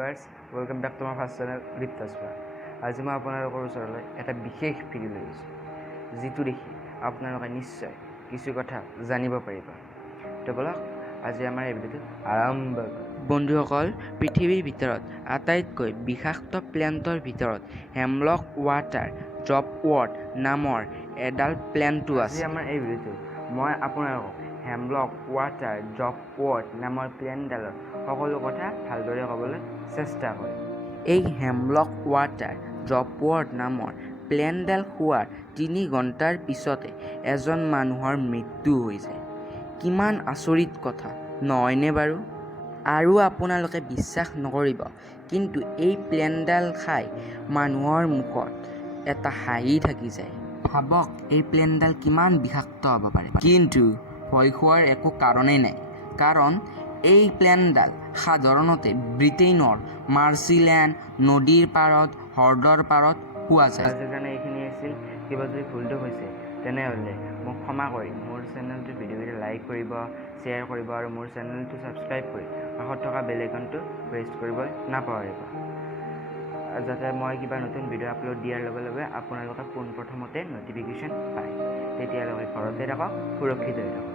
Viewers, welcome back to my first channel Uddipta. আজি মই আপোনালোকৰ ওচৰলৈ এটা বিশেষ ভিডিঅ' লৈ আহিছোঁ, যিটো দেখি আপোনালোকে নিশ্চয় কিছু কথা জানিব পাৰিব। তো বলক আজি আমাৰ এই ভিডিঅ'টো আৰম্ভ কৰোঁ। বন্ধুসকল, পৃথিৱীৰ ভিতৰত আটাইতকৈ বিষাক্ত প্লেণ্টৰ ভিতৰত হেমলক ৱাটাৰ ড্ৰপৱৰ্ট নামৰ এডাল প্লেণ্টটো আছে। আজি আমাৰ এই ভিডিঅ'টো মই আপোনালোকক হেমলক ৱাটাৰ ড্ৰপৱৰ্ট নামৰ প্লেণ্টডালৰ সকলো কথা ভালদৰে ক'বলৈ চেষ্টা কৰিম। এই হেমলক ৱাটাৰ ড্ৰপৱৰ্ট নামৰ প্লেণ্টডাল খোৱাৰ 3 ঘণ্টাৰ পিছতে এজন মানুহৰ মৃত্যু হৈ যায়। কিমান আচৰিত কথা নহয়নে বাৰু? আৰু আপোনালোকে বিশ্বাস নকৰিব, কিন্তু এই প্লেণ্টডাল খাই মানুহৰ মুখত এটা হাঁহি থাকি যায়। ভাবক এই প্লেণ্টডাল কিমান বিষাক্ত হ'ব পাৰে। কিন্তু ভয় খোৱাৰ একো কাৰণেই নাই, কাৰণ এই প্লেণ্টডাল সাধাৰণতে ব্ৰিটেইনৰ মাৰ্চিলেণ্ড নদীৰ পাৰত হ্ৰদৰ পাৰত পোৱা যায়। আজিৰ কাৰণে এইখিনি আছিল। কিবা যদি ভুলটো হৈছে তেনেহ'লে মোক ক্ষমা কৰি মোৰ চেনেলটো ভিডিঅ'কেইটা লাইক কৰিব, শ্বেয়াৰ কৰিব আৰু মোৰ চেনেলটো ছাবস্ক্ৰাইব কৰি কাষত থকা বেল আইকনটো প্ৰেছ কৰিব নাপাহৰিব, যাতে মই কিবা নতুন ভিডিঅ' আপলোড দিয়াৰ লগে লগে আপোনালোকে পোনপ্ৰথমতে ন'টিফিকেশ্যন পায়। তেতিয়ালৈকে ঘৰতে থাকক, সুৰক্ষিত হৈ থাকক।